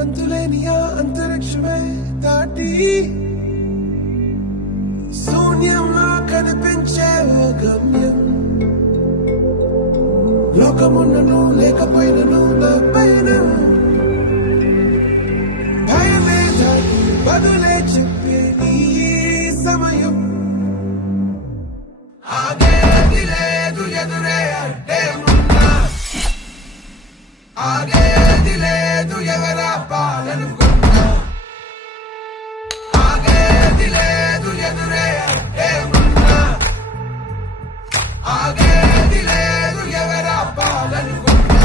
అంతులేని ఆ అంతరిక్షమే దాటి శూన్యంలో కనిపించే ఓ గమ్యం. లోకమున్నను లేకపోయినను నా పైన భయమే దాటి బదులే చెప్పే నీ సమయం. ఆగేది లేదు ఎదురే అంటే ఉన్నా, ఆగేది లేదు ఎవరా పాలనుకున్నా, ఆగేది లేదు ఎదురే అంటే ఉన్నా, ఆగేది లేదు ఎవరా పాలనుకున్నా.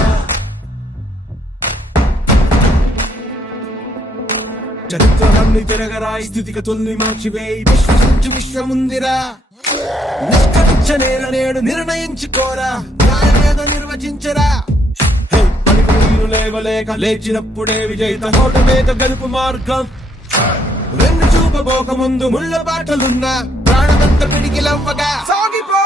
చరిత్రలన్నీ తిరగరాయి, స్థితిగతుల్ని మార్చివేయి, విశ్వసించు విశ్వముందిరా. నిష్కరించనేల నేడు నిర్ణయించుకోరా, న్యాయమేదో నిర్వచించరా. పలుకులు లేవలేక లేచినప్పుడే విజయిత హోటమేత గెలుపు మార్గం. వెన్ను చూపబోక ముందు ముళ్ళ బాటలున్నా ప్రాణమంత పిడికిలవ్వగా సాగిపో.